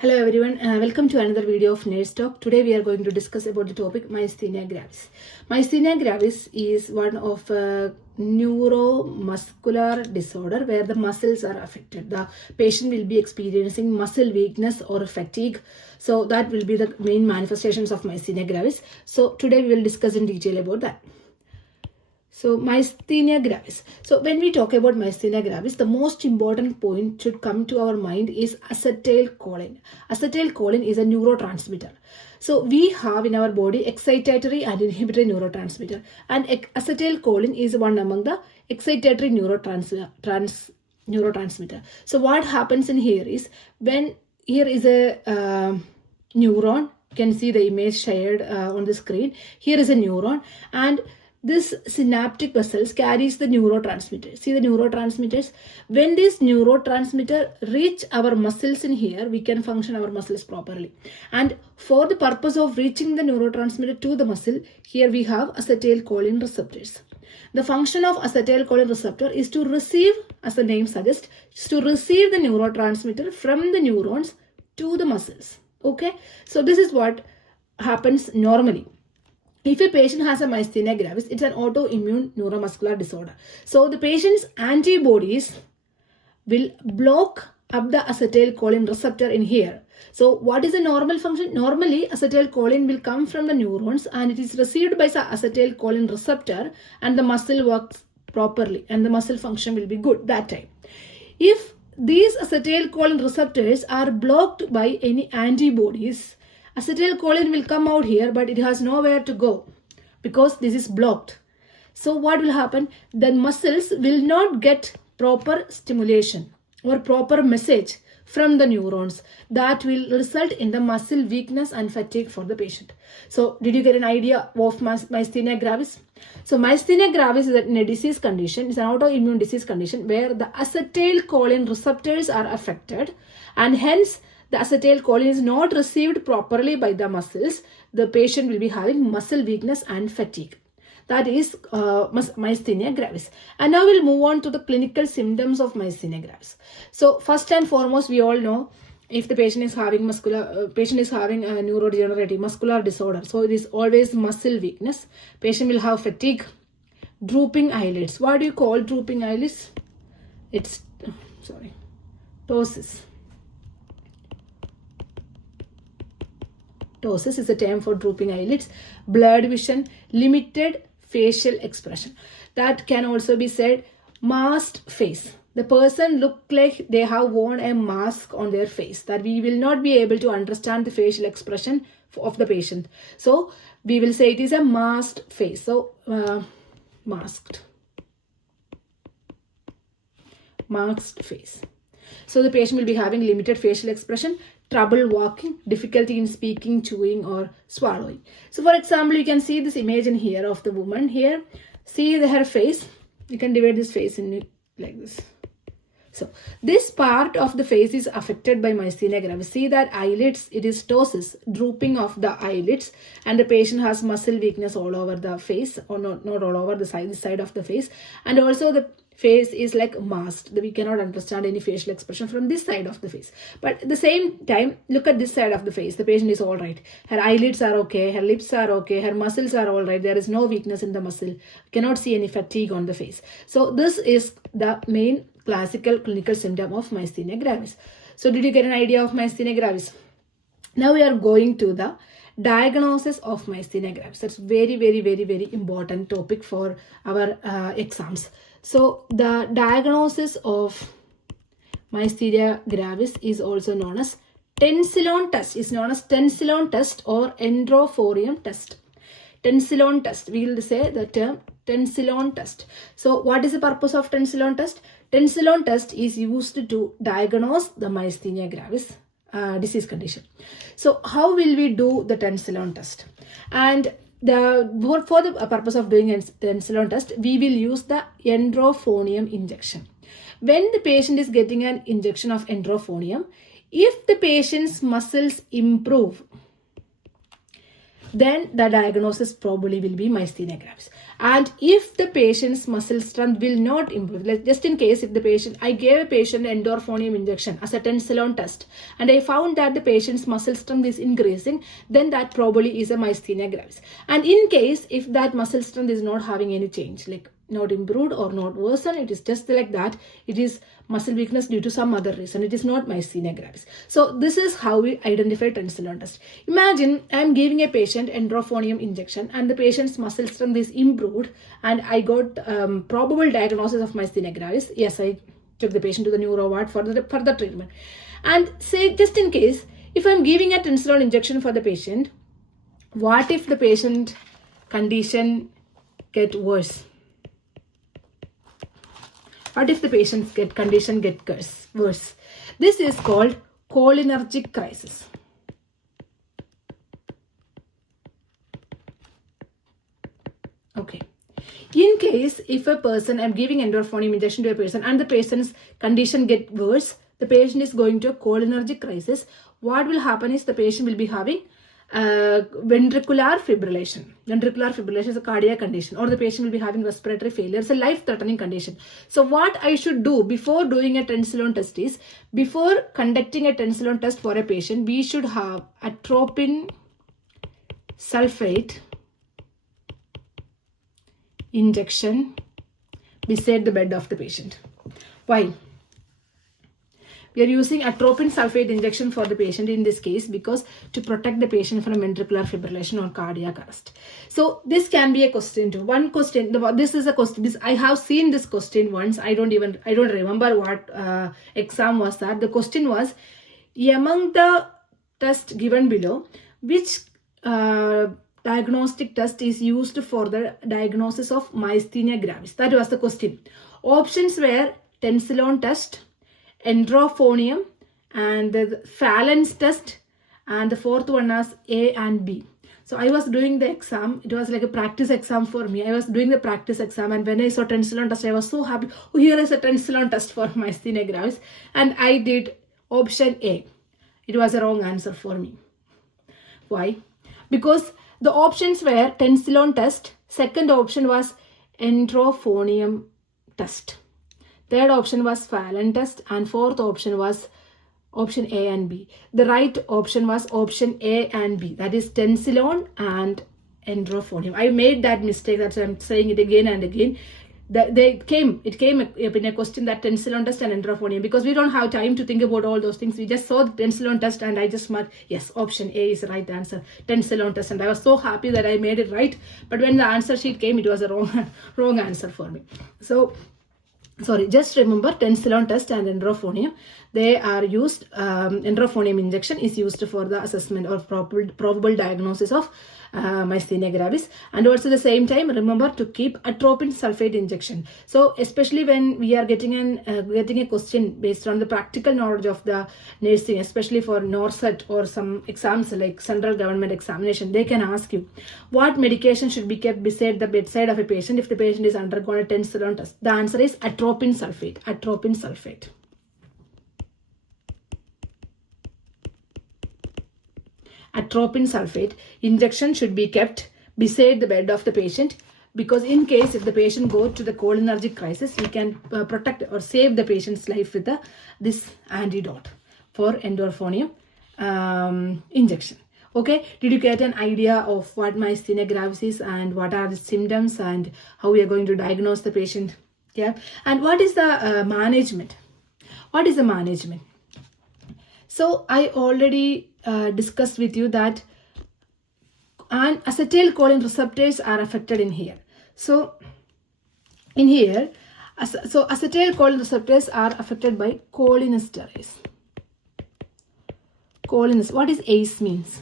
Hello everyone, welcome to another video of Nurse Talk. Today we are going to discuss about the topic Myasthenia Gravis. Myasthenia Gravis is one of neuromuscular disorder where the muscles are affected. The patient will be experiencing muscle weakness or fatigue. So that will be the main manifestations of Myasthenia Gravis. So today we will discuss in detail about that. So Myasthenia Gravis. So when we talk about Myasthenia Gravis, the most important point should come to our mind is acetylcholine. Acetylcholine is a neurotransmitter. So we have in our body excitatory and inhibitory neurotransmitter, and acetylcholine is one among the excitatory neurotransmitter. So what happens in here is when here is a neuron. You can see the image shared on the screen. Here is a neuron, and this synaptic vessels carries the neurotransmitter. See the neurotransmitters. When this neurotransmitter reach our muscles in here, we can function our muscles properly. And for the purpose of reaching the neurotransmitter to the muscle, here we have acetylcholine receptors. The function of acetylcholine receptor is to receive, as the name suggests, to receive the neurotransmitter from the neurons to the muscles. Okay, so this is what happens normally. If a patient has a myasthenia gravis, it's an autoimmune neuromuscular disorder. So the patient's antibodies will block up the acetylcholine receptor in here. So what is the normal function? Normally, acetylcholine will come from the neurons and it is received by the acetylcholine receptor, and the muscle works properly and the muscle function will be good that time. If these acetylcholine receptors are blocked by any antibodies, acetylcholine will come out here, but it has nowhere to go because this is blocked. So what will happen? The muscles will not get proper stimulation or proper message from the neurons. That will result in the muscle weakness and fatigue for the patient. So did you get an idea of myasthenia gravis? So myasthenia gravis is a disease condition. It's an autoimmune disease condition where the acetylcholine receptors are affected, and hence the acetylcholine is not received properly by the muscles. The patient will be having muscle weakness and fatigue. That is myasthenia gravis. And now we'll move on to the clinical symptoms of myasthenia gravis. So first and foremost, we all know if the patient is having a neurodegenerative muscular disorder, so it is always muscle weakness. Patient will have fatigue, drooping eyelids. What do you call drooping eyelids? It's ptosis. Ptosis is a term for drooping eyelids, blurred vision, limited facial expression. That can also be said masked face. The person look like they have worn a mask on their face, that we will not be able to understand the facial expression of the patient. So we will say it is a masked face. So masked face. So the patient will be having limited facial expression, trouble walking, difficulty in speaking, chewing or swallowing. So for example, you can see this image in here of the woman here. See her face. You can divide this face in like this. So this part of the face is affected by myasthenia gravis. See that eyelids, it is ptosis, drooping of the eyelids, and the patient has muscle weakness all over the face, or not all over the side of the face, and also the face is like masked. We cannot understand any facial expression from this side of the face. But at the same time, look at this side of the face. The patient is all right. Her eyelids are okay. Her lips are okay. Her muscles are all right. There is no weakness in the muscle. Cannot see any fatigue on the face. So this is the main classical clinical symptom of myasthenia gravis. So did you get an idea of myasthenia gravis? Now we are going to the diagnosis of myasthenia gravis. That's very, very, very, very important topic for our exams. So the diagnosis of myasthenia gravis is also known as tensilon test. It's known as tensilon test or endothelium test. Tensilon test. We will say the term tensilon test. So what is the purpose of tensilon test? Tensilon test is used to diagnose the myasthenia gravis disease condition. So how will we do the tensilon test? And for the purpose of doing a tensilon test, we will use the endrophonium injection. When the patient is getting an injection of endrophonium, if the patient's muscles improve, then the diagnosis probably will be myasthenia gravis. And if the patient's muscle strength will not improve, like just in case if the patient, I gave a patient endorphinium injection as a tensilon test, and I found that the patient's muscle strength is increasing, then that probably is a myasthenia gravis. And in case if that muscle strength is not having any change, like not improved or not worsened, it is just like that, it is muscle weakness due to some other reason, it is not myasthenia gravis. So this is how we identify tensilon test. Imagine I am giving a patient endorphinium injection and the patient's muscle strength is improved, and I got probable diagnosis of myasthenia gravis. Yes, I took the patient to the neuro ward for the further treatment. And say just in case if I am giving a tensilon injection for the patient, what if the patient condition get worse? What if the patient's condition gets worse? This is called cholinergic crisis. Okay. In case if a person, I'm giving endorphinium injection to a person and the patient's condition get worse, the patient is going to a cholinergic crisis. What will happen is the patient will be having ventricular fibrillation. Ventricular fibrillation is a cardiac condition, or the patient will be having respiratory failure. It's a life-threatening condition. So what I should do before doing a tensilon test is, before conducting a tensilon test for a patient, we should have atropine sulfate injection beside the bed of the patient. Why? We are using atropine sulfate injection for the patient in this case because to protect the patient from ventricular fibrillation or cardiac arrest. So this can be a question too. One question, this is a question, I have seen this question once. I don't remember what exam was that. The question was, among the tests given below, which diagnostic test is used for the diagnosis of myasthenia gravis? That was the question. Options were tensilon test, endorphinium, and the Phalen's test, and the fourth one was A and B. So I was doing the exam. It was like a practice exam for me. I was doing the practice exam, and when I saw tensilon test, I was so happy. Oh, here is a tensilon test for myasthenia gravis, and I did option A. It was a wrong answer for me. Why? Because the options were tensilon test, second option was endorphinium test, third option was Phalen's test, and fourth option was option A and B. The right option was option A and B, that is tensilon and endorphinium. I made that mistake, that's why I'm saying it again and again. It came up in a question, that tensilon test and endorphinium, because we don't have time to think about all those things. We just saw the tensilon test and I just marked, yes, option A is the right answer, tensilon test, and I was so happy that I made it right. But when the answer sheet came, it was a wrong answer for me. So sorry, just remember tensilon test and endorphinium, they are used, endorphinium injection is used for the assessment or probable diagnosis of myasthenia gravis. And also at the same time, remember to keep atropine sulfate injection. So especially when we are getting a question based on the practical knowledge of the nursing, especially for NORCET or some exams like central government examination, they can ask you what medication should be kept beside the bedside of a patient if the patient is undergone a tensilon test. The answer is atropine sulfate. Atropine sulfate. Atropine sulfate injection should be kept beside the bed of the patient, because in case if the patient goes to the cholinergic crisis, we can protect or save the patient's life with this antidote for endorphinium injection. Okay, did you get an idea of what myasthenia gravis is and what are the symptoms and how we are going to diagnose the patient? Yeah, and what is the management? What is the management? So I already discussed with you that acetylcholine receptors are affected in here. So in here, acetylcholine receptors are affected by cholinesterase. What is ACE means?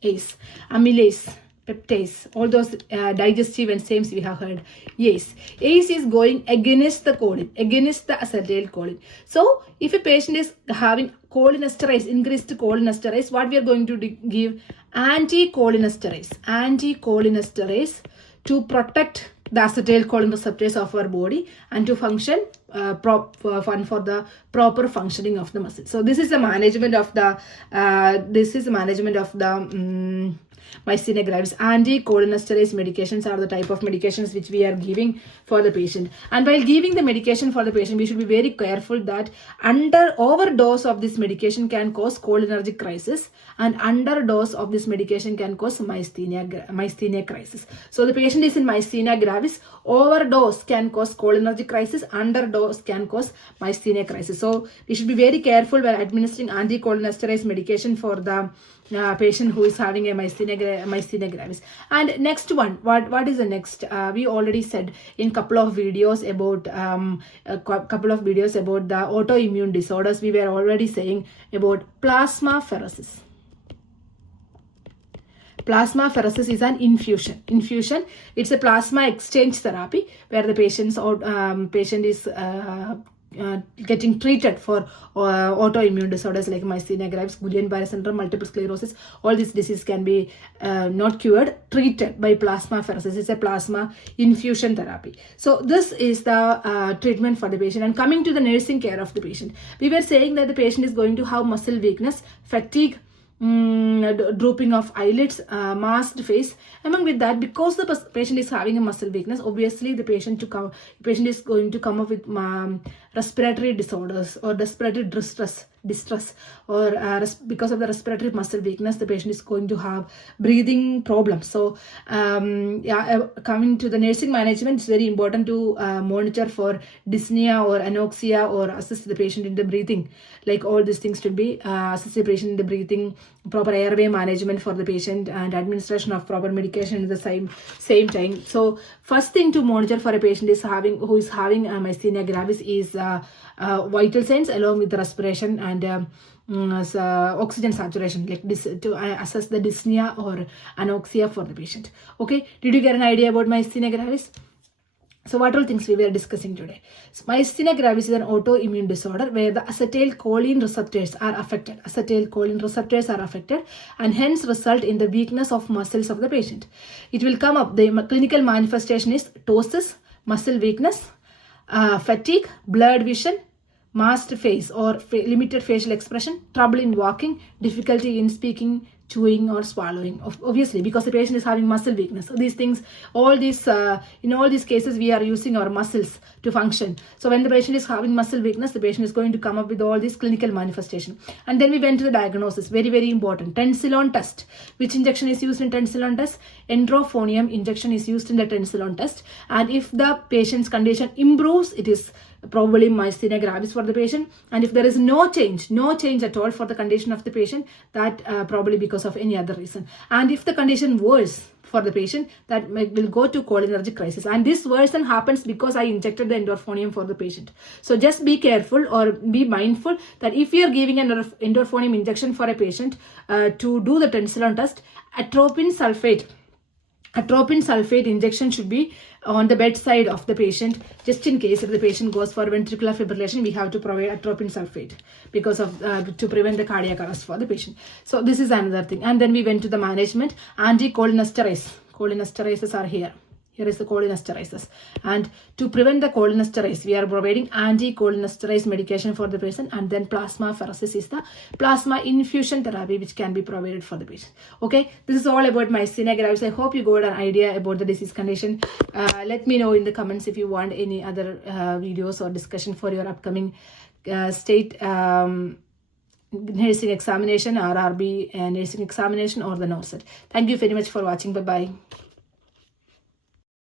ACE, amylase, peptase, all those digestive enzymes we have heard. Yes, ACE is going against the choline, against the acetylcholine. So if a patient is having cholinesterase, increased cholinesterase, what we are going to give? Anticholinesterase to protect the acetylcholine receptors of our body and to function fun for the proper functioning of the muscle. So this is the management of the myasthenia gravis. Anticholinesterase medications are the type of medications which we are giving for the patient. And while giving the medication for the patient, we should be very careful that overdose of this medication can cause cholinergic crisis, and underdose of this medication can cause myasthenia crisis. So the patient is in myasthenia gravis. Overdose can cause cholinergic crisis. Underdose can cause myasthenia crisis. So we should be very careful when administering anticholinesterase medication for the patient who is having a myasthenia gravis. And next one, what is the next? We already said in couple of videos about the autoimmune disorders. We were already saying about plasmapheresis. Plasmapheresis is an infusion. It's a plasma exchange therapy where the patient is getting treated for autoimmune disorders like myasthenia gravis, Guillain-Barré syndrome, multiple sclerosis. All these diseases can be not cured, treated by plasmapheresis. It's a plasma infusion therapy. So this is the treatment for the patient. And coming to the nursing care of the patient, we were saying that the patient is going to have muscle weakness, fatigue, drooping of eyelids, masked face. Among with that, because the patient is having a muscle weakness, obviously the patient is going to come up with respiratory disorders or respiratory distress, or because of the respiratory muscle weakness, the patient is going to have breathing problems. So coming to the nursing management, it's very important to monitor for dyspnea or anoxia, or assist the patient in the breathing. Like all these things should be assist the patient in the breathing, proper airway management for the patient, and administration of proper medication at the same time. So first thing to monitor for a patient who is having myasthenia gravis is vital signs along with the respiration and oxygen saturation, like this, to assess the dyspnea or anoxia for the patient. Okay, did you get an idea about myasthenia gravis? So what all things we were discussing today? So myasthenia gravis is an autoimmune disorder where the acetylcholine receptors are affected. And hence result in the weakness of muscles of the patient. It will come up, the clinical manifestation is ptosis, muscle weakness, fatigue, blurred vision, masked face or limited facial expression, trouble in walking, difficulty in speaking, chewing or swallowing, obviously because the patient is having muscle weakness. So these things, in all these cases we are using our muscles to function. So when the patient is having muscle weakness, the patient is going to come up with all these clinical manifestation. And then we went to the diagnosis, very very important, tensilon test. Which injection is used in tensilon test? Endrophonium injection is used in the tensilon test. And if the patient's condition improves, it is probably myasthenia gravis for the patient. And if there is no change at all for the condition of the patient, that probably because of any other reason. And if the condition worse for the patient, that will go to cholinergic crisis. And this worsen happens because I injected the endorphonium for the patient. So just be careful or be mindful that if you are giving an endorphonium injection for a patient to do the tensilon test, atropine sulfate injection should be on the bedside of the patient, just in case if the patient goes for ventricular fibrillation, we have to provide atropine sulfate because of to prevent the cardiac arrest for the patient. So this is another thing. And then we went to the management. Cholinesterases are here. Here is the cholinesterases. And to prevent the cholinesterase, we are providing anticholinesterase medication for the patient. And then plasmapheresis is the plasma infusion therapy which can be provided for the patient. Okay, this is all about myasthenia gravis. I hope you got an idea about the disease condition. Let me know in the comments if you want any other videos or discussion for your upcoming state nursing examination, RRB nursing examination, or the NORCET. Thank you very much for watching. Bye-bye.